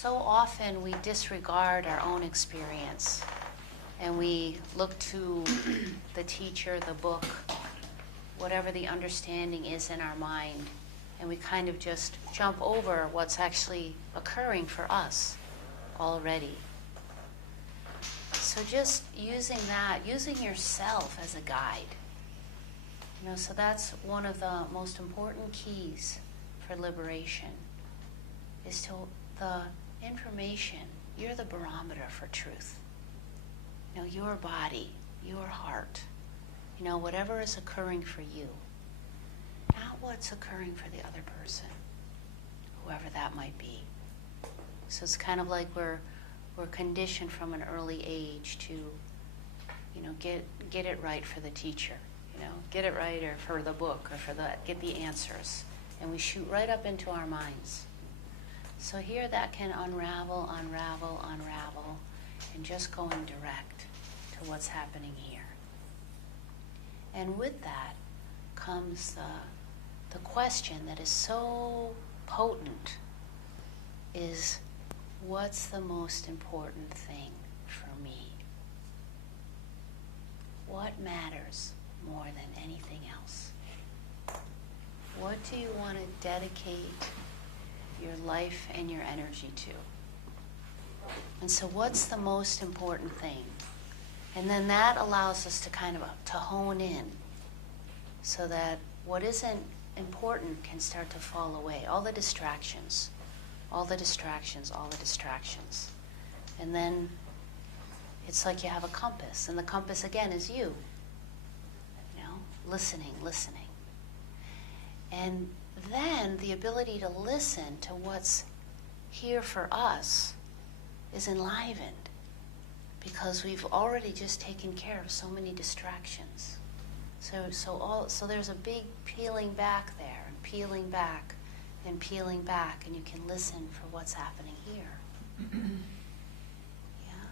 so often we disregard our own experience and we look to the teacher, the book, whatever the understanding is in our mind, and we kind of just jump over what's actually occurring for us already. So just using that, using yourself as a guide. So that's one of the most important keys for liberation, is to the information. You're the barometer for truth. Your body, your heart, whatever is occurring for you, not what's occurring for the other person, whoever that might be. So it's kind of like we're conditioned from an early age to, get it right for the teacher, get it right, or for the book, or get the answers, and we shoot right up into our minds. So here that can unravel, and just going direct to what's happening here. And with that comes the question that is so potent, is what's the most important thing for me? What matters more than anything else? What do you want to dedicate your life and your energy to? And so what's the most important thing? And then that allows us to kind of to hone in so that what isn't important can start to fall away. All the distractions. And then it's like you have a compass, and the compass again is you. Listening. And then the ability to listen to what's here for us is enlivened, because we've already just taken care of so many distractions. So there's a big peeling back there, and peeling back, and you can listen for what's happening here. Yeah?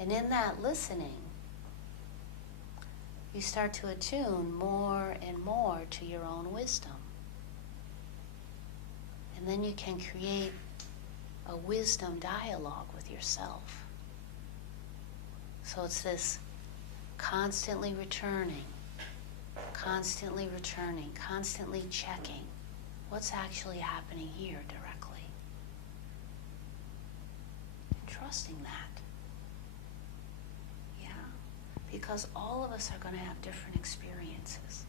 And in that listening, you start to attune more and more to your own wisdom. And then you can create a wisdom dialogue with yourself. So it's this constantly returning, constantly checking what's actually happening here directly. And trusting that. Yeah? Because all of us are going to have different experiences.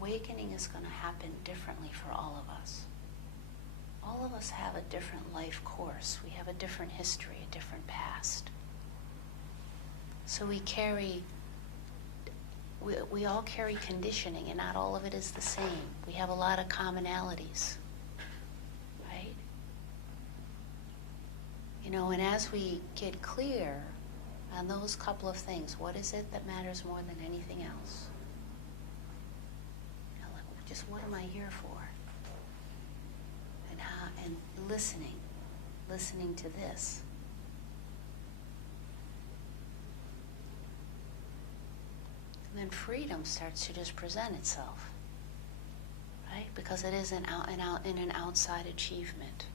Awakening is going to happen differently for all of us. All of us have a different life course. We have a different history, a different past. So we all carry conditioning, and not all of it is the same. We have a lot of commonalities, right? And as we get clear on those couple of things, what is it that matters more than anything else? Just what am I here for? And listening to this. And then freedom starts to just present itself, right? Because it isn't in an outside achievement.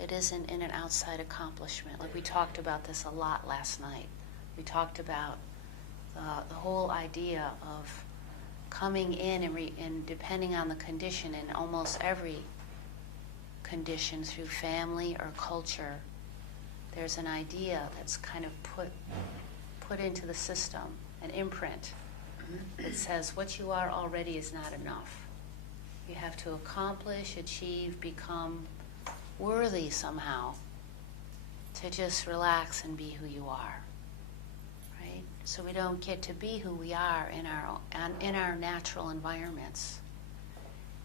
It isn't in an outside accomplishment. Like we talked about this a lot last night. We talked about the whole idea of coming in and depending on the condition, in almost every condition through family or culture, there's an idea that's kind of put into the system, an imprint that says what you are already is not enough. You have to accomplish, achieve, become worthy somehow to just relax and be who you are, right? So we don't get to be who we are in our natural environments.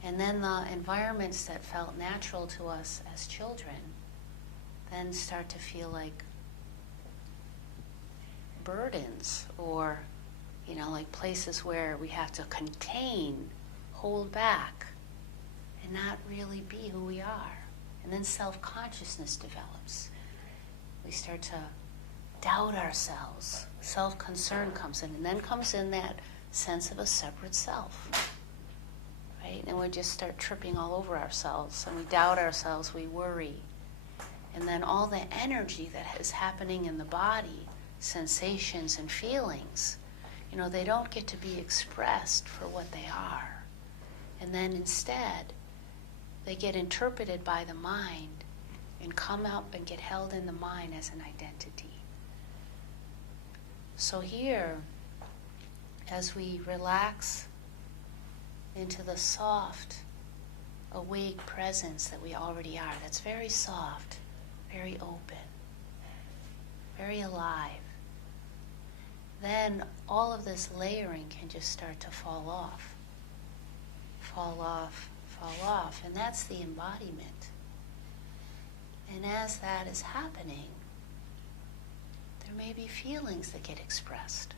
And then the environments that felt natural to us as children then start to feel like burdens, or like places where we have to contain, hold back, and not really be who we are. And then self-consciousness develops. We start to doubt ourselves. Self-concern comes in, and then comes in that sense of a separate self. Right? And we just start tripping all over ourselves, and we doubt ourselves, we worry. And then all the energy that is happening in the body, sensations and feelings, they don't get to be expressed for what they are. And then instead, they get interpreted by the mind and come up and get held in the mind as an identity. So here, as we relax into the soft, awake presence that we already are, that's very soft, very open, very alive, then all of this layering can just start to fall off. Fall off, fall off. And that's the embodiment. And as that is happening, there may be feelings that get expressed.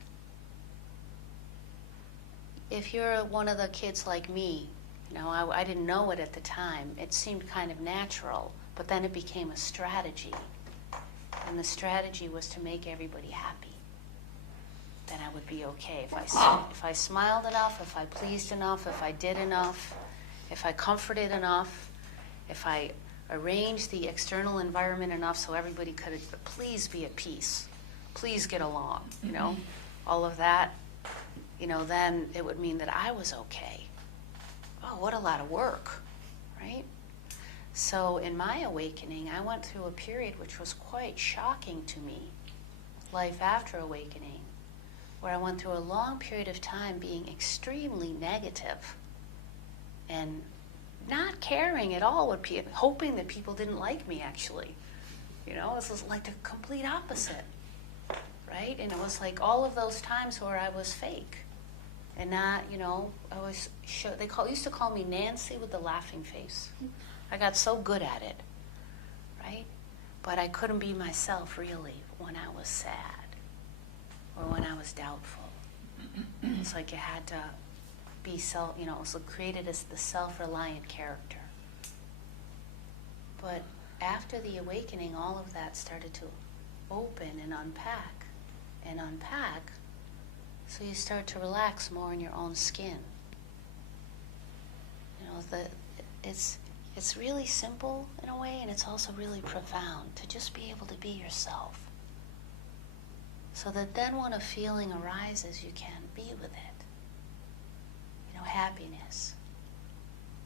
If you're one of the kids like me, I didn't know it at the time. It seemed kind of natural, but then it became a strategy. And the strategy was to make everybody happy. Then I would be okay. If I smiled enough, if I pleased enough, if I did enough, if I comforted enough, if I arranged the external environment enough so everybody could please be at peace, please get along, all of that, then it would mean that I was okay. Oh, what a lot of work, right? So in my awakening, I went through a period which was quite shocking to me, life after awakening, where I went through a long period of time being extremely negative and not caring at all what people, hoping that people didn't like me actually. This was like the complete opposite, right? And it was like all of those times where I was fake. And not, I was, used to call me Nancy with the laughing face. I got so good at it, right? But I couldn't be myself really when I was sad or when I was doubtful. It's like you had to be it was created as the self-reliant character. But after the awakening, all of that started to open and unpack. So you start to relax more in your own skin. It's really simple in a way, and it's also really profound to just be able to be yourself. So that then when a feeling arises, you can be with it. Happiness,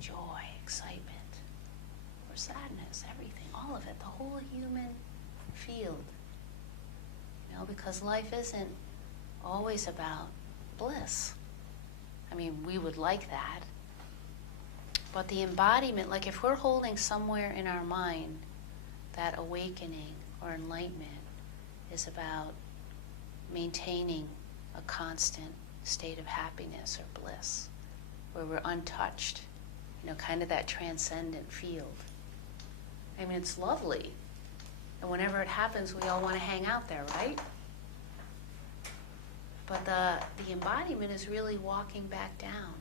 joy, excitement, or sadness, everything, all of it, the whole human field. Because life isn't always about bliss. We would like that. But the embodiment, like if we're holding somewhere in our mind that awakening or enlightenment is about maintaining a constant state of happiness or bliss, where we're untouched, kind of that transcendent field. It's lovely. And whenever it happens, we all want to hang out there, right? But the embodiment is really walking back down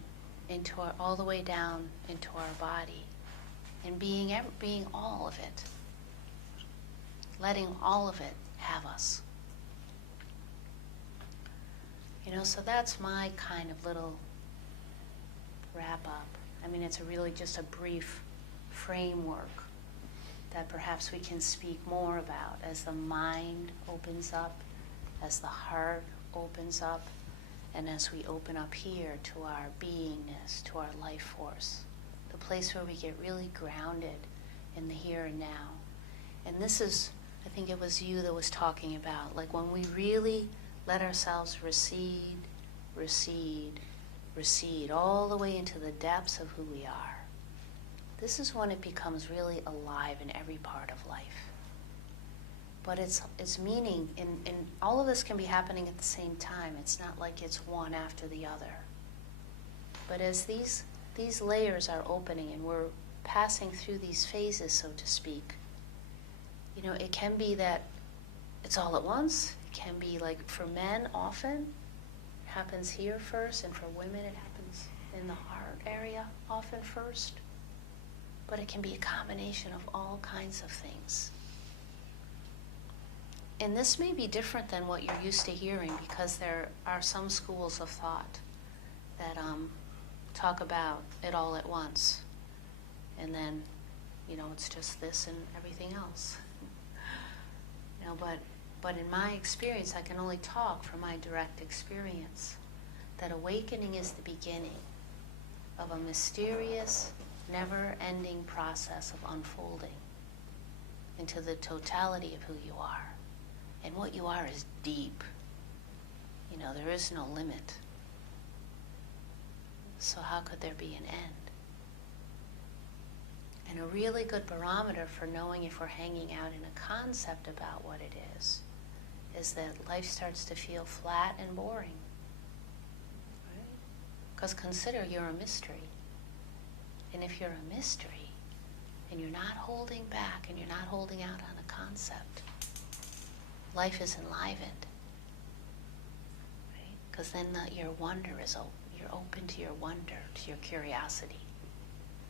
all the way down into our body and being all of it. Letting all of it have us. So that's my kind of little wrap up. It's really just a brief framework that perhaps we can speak more about as the mind opens up, as the heart opens up, and as we open up here to our beingness, to our life force, the place where we get really grounded in the here and now. And this is, I think it was you that was talking about, like when we really let ourselves recede, all the way into the depths of who we are. This is when it becomes really alive in every part of life. But it's meaning, and all of this can be happening at the same time. It's not like it's one after the other. But as these layers are opening and we're passing through these phases, so to speak, it can be that it's all at once. It can be like for men often, it happens here first, and for women it happens in the heart area often first. But it can be a combination of all kinds of things. And this may be different than what you're used to hearing, because there are some schools of thought that talk about it all at once. And then it's just this and everything else. But in my experience, I can only talk from my direct experience, that awakening is the beginning of a mysterious, never-ending process of unfolding into the totality of who you are. And what you are is deep. There is no limit. So how could there be an end? And a really good barometer for knowing if we're hanging out in a concept about what it is that life starts to feel flat and boring. Because consider you're a mystery. And if you're a mystery, and you're not holding back, and you're not holding out on a concept, life is enlivened. Because then your wonder is open. You're open to your wonder, to your curiosity.